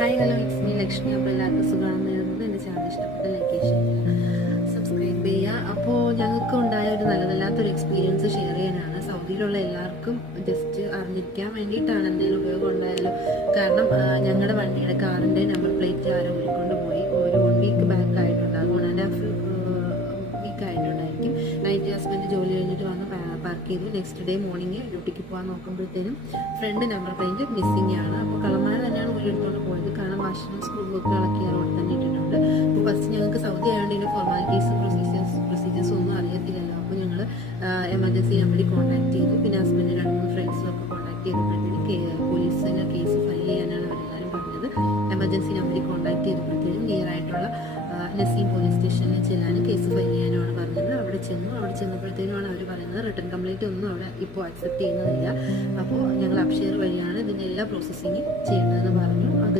Hi hello it's me Lakshmi. അപ്പോൾ എല്ലാവർക്കും സുഖമാണെന്ന് എഴുതുന്നത്. എൻ്റെ ചാനൽ ഇഷ്ടപ്പെട്ട ലൈക്ക് ചെയ്യുക, സബ്സ്ക്രൈബ് ചെയ്യുക. അപ്പോൾ ഞങ്ങൾക്ക് ഉണ്ടായ ഒരു നല്ലതല്ലാത്തൊരു എക്സ്പീരിയൻസ് ഷെയർ ചെയ്യാനാണ്. സൗദിയിലുള്ള എല്ലാവർക്കും ജസ്റ്റ് അറിഞ്ഞിരിക്കാൻ വേണ്ടിയിട്ടാണ്, എന്തെങ്കിലും ഉപയോഗം ഉണ്ടായാലോ. കാരണം ഞങ്ങളുടെ വണ്ടിയുടെ കാറിൻ്റെ നമ്പർ പ്ലേറ്റ് ആരോ ഊരിക്കൊണ്ട് പോയി. ഒരു 1 വീക്ക് ബാക്ക് ആയിട്ടുണ്ടാകും, 1.5 വീക്ക് ആയിട്ടുണ്ടായിരിക്കും. നൈറ്റ് ഹസ്ബൻഡ് ജോലി കഴിഞ്ഞിട്ട് വന്ന് പാർക്ക് ചെയ്ത് നെക്സ്റ്റ് ഡേ മോർണിംഗ് ഡ്യൂട്ടിക്ക് പോകാൻ നോക്കുമ്പോഴത്തേനും ഫ്രണ്ട് നമ്പർ പ്ലേറ്റ് മിസ്സിംഗ് ആണ്. അപ്പോൾ കളന്മാർ തന്നെയാണ് ഊരിയെടുത്തുകൊണ്ട് പോയത്. കാരണം വാഷ്റൂം സ്കൂൾ ബുക്കുകളൊക്കെ റോഡ് തന്നെ ഇട്ടിട്ടുണ്ട്. അപ്പോൾ ഫസ്റ്റ് ഞങ്ങൾക്ക് സൗദി ആയതുകൊണ്ട് ഇതിൻ്റെ ഫോർമാലിറ്റീസ് പ്രൊസീജിയേഴ്സ് ഒന്നും അറിയത്തില്ലല്ലോ. അപ്പോൾ ഞങ്ങൾ എമർജൻസി നമ്പറിൽ കോൺടാക്ട് ചെയ്തു. പിന്നെ ഹസ്ബൻഡ് 2-3 ഫ്രണ്ട്സിലൊക്കെ കോൺടാക്ട് ചെയ്തപ്പോഴത്തേനും പോലീസിന് കേസ് ഫയൽ ചെയ്യാനാണ് അവരെല്ലാവരും പറഞ്ഞത്. എമർജൻസി നമ്പറിൽ കോൺടാക്ട് ചെയ്തപ്പോഴത്തേനും നിയർ ആയിട്ടുള്ള നസീം പോലീസ് സ്റ്റേഷനിൽ ചെല്ലാനും കേസ് ഫയൽ ചെയ്യാനുമാണ് പറഞ്ഞത്. അവിടെ ചെന്നപ്പോഴത്തേനുമാണ് അവർ പറയുന്നത് റിട്ടേൺ കംപ്ലൈൻറ്റ് ഒന്നും അവിടെ ഇപ്പോൾ അക്സെപ്റ്റ് ചെയ്യുന്നതില്ല. അപ്പോൾ ഞങ്ങൾ അപ്ഷെയർ വഴിയാണ് ഇതിൻ്റെ എല്ലാ പ്രോസസ്സിങ് ചെയ്യുന്നതെന്ന് പറഞ്ഞു. അത്